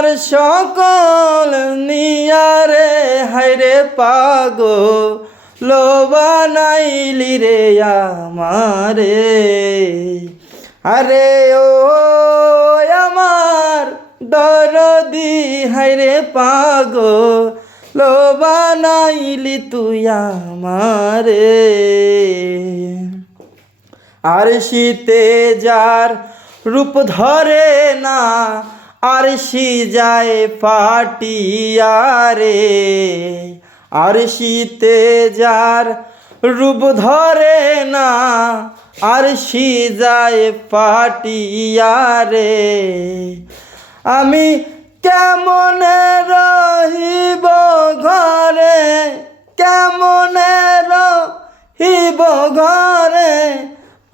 আমার সকল নিয়ারে হায়রে পাগল বানাইলি রে আমারে। আরে ও আমার দরদি হায়রে পাগল বানাইলি তুই আমারে। আর শীতে যার রূপ ধরে না আর শি যায় ফাটিয়া রে। আর শীতে যার রূপ ধরে না আর শি যায় ফাটিয়া রে। আমি কেমনে রহিব ঘরে, কেমনে রহিব ঘরে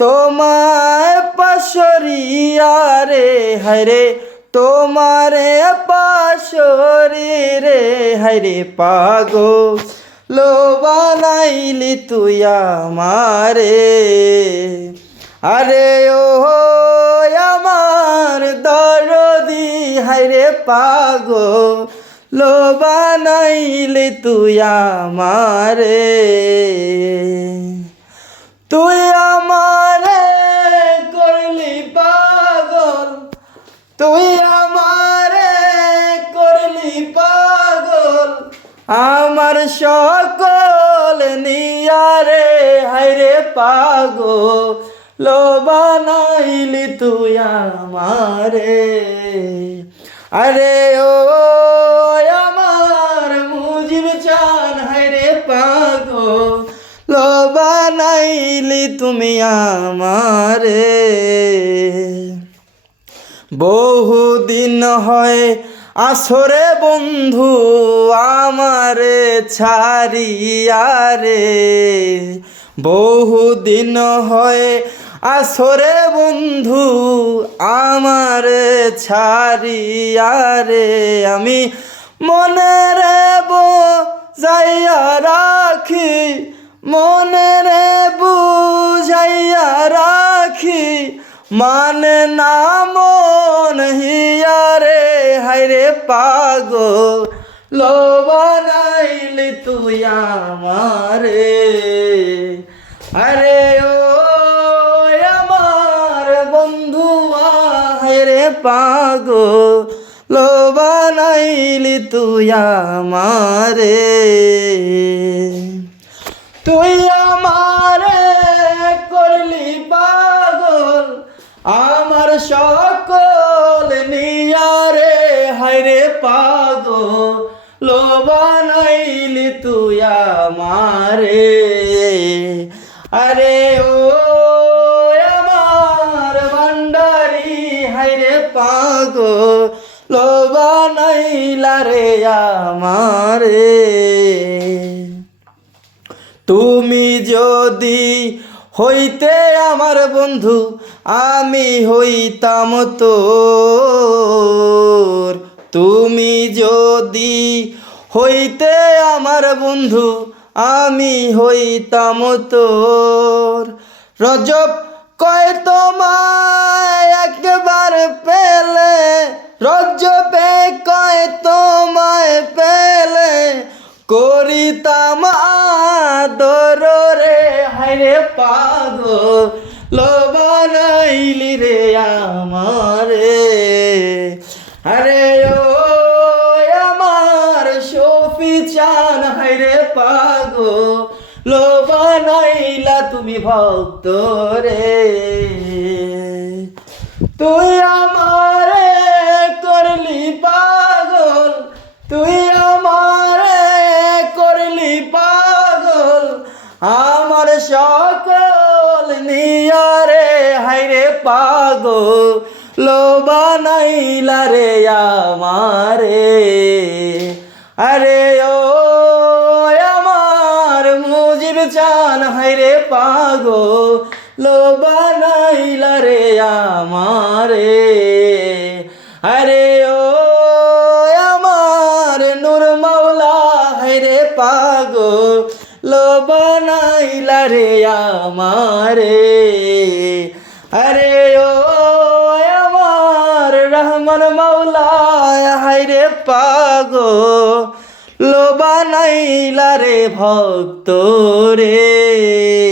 তোমায় পাশরিয়া রে। হায়রে তোমারে পাশরি রে হায়রে পাগল বানাইলি তুই আমারে। আরে ও আমার দরদি হায়রে পাগল বানাইলি তুই আমারে। তুই আমারে করলি পাগল, তুই আমারে করলি পাগল আমার সকল নিয়ারে হায়রে পাগল বানাইলি তুই আমারে। আরে ও আমার মুজিব চান হায়রে পাগল বানাইলি তুমি আমারে। বহুদিন হয় আসরে বন্ধু আমারে ছাড়িয়া রে। বহুদিন হয় আসরে বন্ধু আমারে ছাড়িয়া রে। আমি মনে রে বুঝাইয়া রাখি, মনে রে বুঝাইয়া রাখি মানে না মন হিয়া রে হায়রে পাগল বানাইলি তুই আমারে। আরে ও আমার বন্ধু হায়রে পাগল বানাইলি তুই আমারে। তুই আমারে করলি পাগল আমার সকল নিয়ারে হায়রে পাগল বানাইলি তুই আমারে। আরে ও আমার ভান্ডারি হায়রে পাগল বানাইলা রে আমারে। তুমি যদি হইতে আমার বন্ধু আমি হইতাম তোর। তুমি যদি হইতে আমার বন্ধু আমি হইতাম তোর। রজব কয় তোমায় একবার পেলে, রজবে কয় তোমায় পেলে করিতাম আদর রে হায়রে পাগল বানাইলি রে আমারে। আরে ও আমার শফি চান হায়রে পাগল বানাইলা তুমি ভক্ত রে। তুই আমারে করলি পাগল, তুই আমারে করলি পাগল আমার সকল নিয়ারে হায়রে পাগল বানাইলা রে আমারে। আরে ও আমার মুজিব চান হায়রে পাগল বানাইলা রে আমারে। আরে ও আমার নূর মাওলা হায়রে পাগল বানাইলা রে আমারে। আরে ও আমার রহমান মাওলা হায়রে পাগল বানাইলা রে ভক্ত রে।